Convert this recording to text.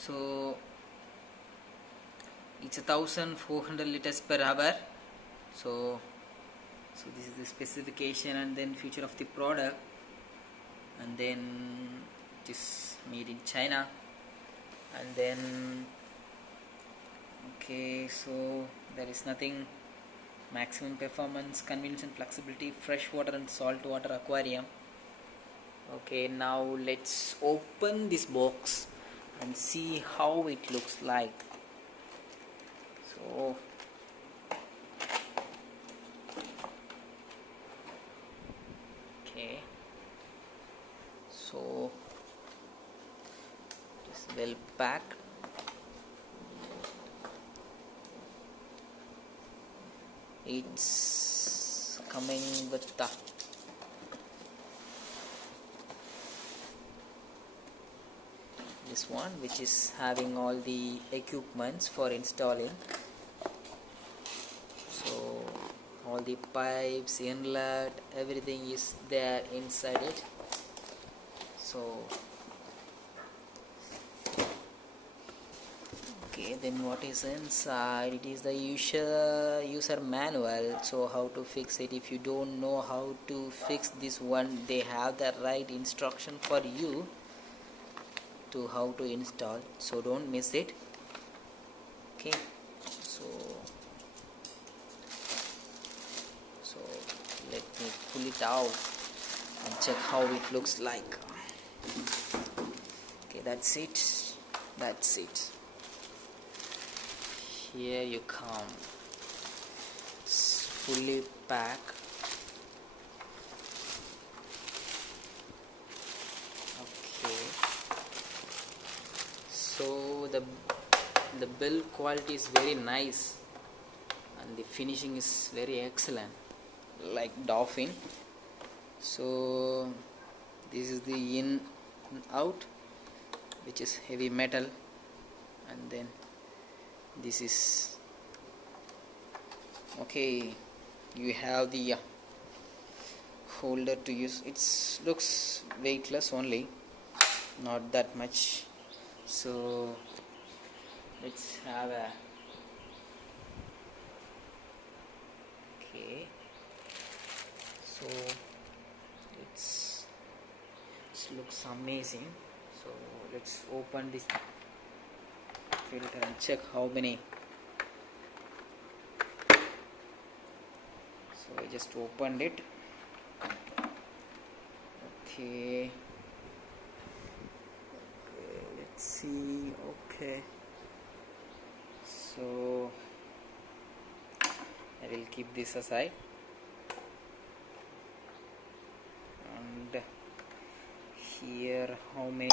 So it's 1400 liters per hour. So this is the specification and then feature of the product, and then it is made in China. And then okay, so there is nothing. Maximum performance, convenience and flexibility, freshwater and saltwater aquarium. Okay, now let's open this box and see how it looks like. So okay, so it is well packed. It's coming with this one, which is having all the equipments for installing. So all the pipes, inlet, everything is there inside it. So okay, then what is inside? It is the user manual. So how to fix it. If you don't know how to fix this one, they have the right instruction for you to how to install, so don't miss it. Okay, so let me pull it out and check how it looks like. Okay, that's it. Here you come. It's fully packed. Okay, so the build quality is very nice and the finishing is very excellent, like dolphin. So this is the in and out, which is heavy metal, and then this is okay. You have the holder to use. It looks weightless only, not that much. So let's have a okay. So it looks amazing. So let's open this filter and check how many. So I just opened it. Okay, let's see. Okay, so I will keep this aside, and here how many